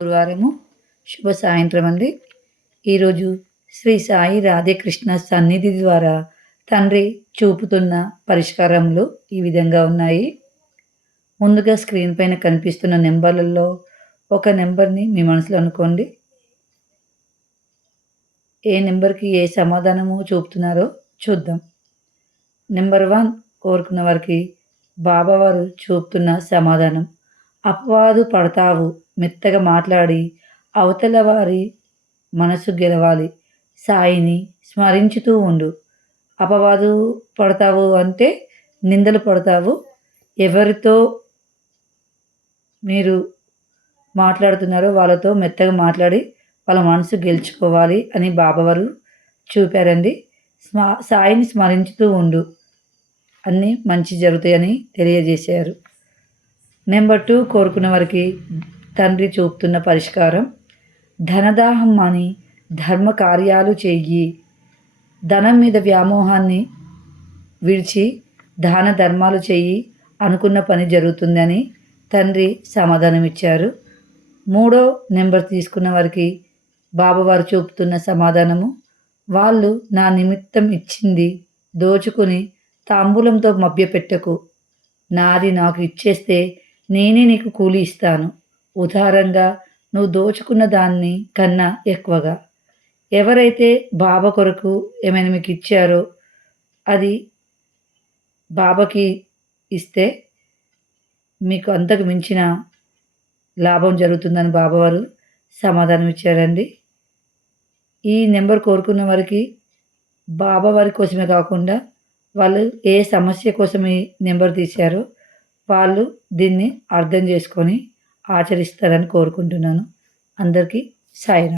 గురువారము శుభ సాయంత్రం అండి. ఈరోజు శ్రీ సాయి రాధేకృష్ణ సన్నిధి ద్వారా తండ్రి చూపుతున్న పరిష్కారములు ఈ విధంగా ఉన్నాయి. ముందుగా స్క్రీన్ పైన కనిపిస్తున్న నెంబర్లలో ఒక నెంబర్ని మీ మనసులో అనుకోండి. ఏ నెంబర్కి ఏ సమాధానము చూపుతున్నారో చూద్దాం. నెంబర్ 1 కోరుకున్న వారికి బాబావారు చూపుతున్న సమాధానం: అపవాదు పడతావు, మెత్తగా మాట్లాడి అవతల వారి మనసు గెలవాలి, సాయిని స్మరించుతూ ఉండు. అపవాదు పడతావు అంటే నిందలు పడతావు. ఎవరితో మీరు మాట్లాడుతున్నారో వాళ్ళతో మెత్తగా మాట్లాడి వాళ్ళ మనసు గెలుచుకోవాలి అని బాబావారు చూపారండి. సాయిని స్మరించుతూ ఉండు, అన్నీ మంచి జరుగుతాయని తెలియజేశారు. నెంబర్ 2 కోరుకున్న వారికి తండ్రి చూపుతున్న పరిష్కారం: ధనదాహం అని ధర్మ కార్యాలు చెయ్యి. ధనం మీద వ్యామోహాన్ని విడిచి దాన ధర్మాలు చెయ్యి, అనుకున్న పని జరుగుతుందని తండ్రి సమాధానం ఇచ్చారు. 3వ నెంబర్ తీసుకున్న వారికి బాబావారు చూపుతున్న సమాధానము: వాళ్ళు నా నిమిత్తం ఇచ్చింది దోచుకుని తాంబూలంతో మభ్యపెట్టకు. నాది నాకు ఇచ్చేస్తే నేనే నీకు కూలి ఇస్తాను. ఉదారంగా నువ్వు దోచుకున్న దాన్ని కన్నా ఎక్కువగా. ఎవరైతే బాబా కొరకు ఏమైనా మీకు ఇచ్చారో అది బాబాకి ఇస్తే మీకు అంతకు మించిన లాభం జరుగుతుందని బాబావారు సమాధానం ఇచ్చారండి. ఈ నెంబర్ కోరుకున్న వారికి బాబావారి కోసమే కాకుండా వాళ్ళు ఏ సమస్య కోసం ఈ నెంబర్ తీశారో వాళ్ళు దీన్ని అర్థం చేసుకొని ఆచరిస్తారని కోరుకుంటున్నాను. అందరికీ సాయిరాం.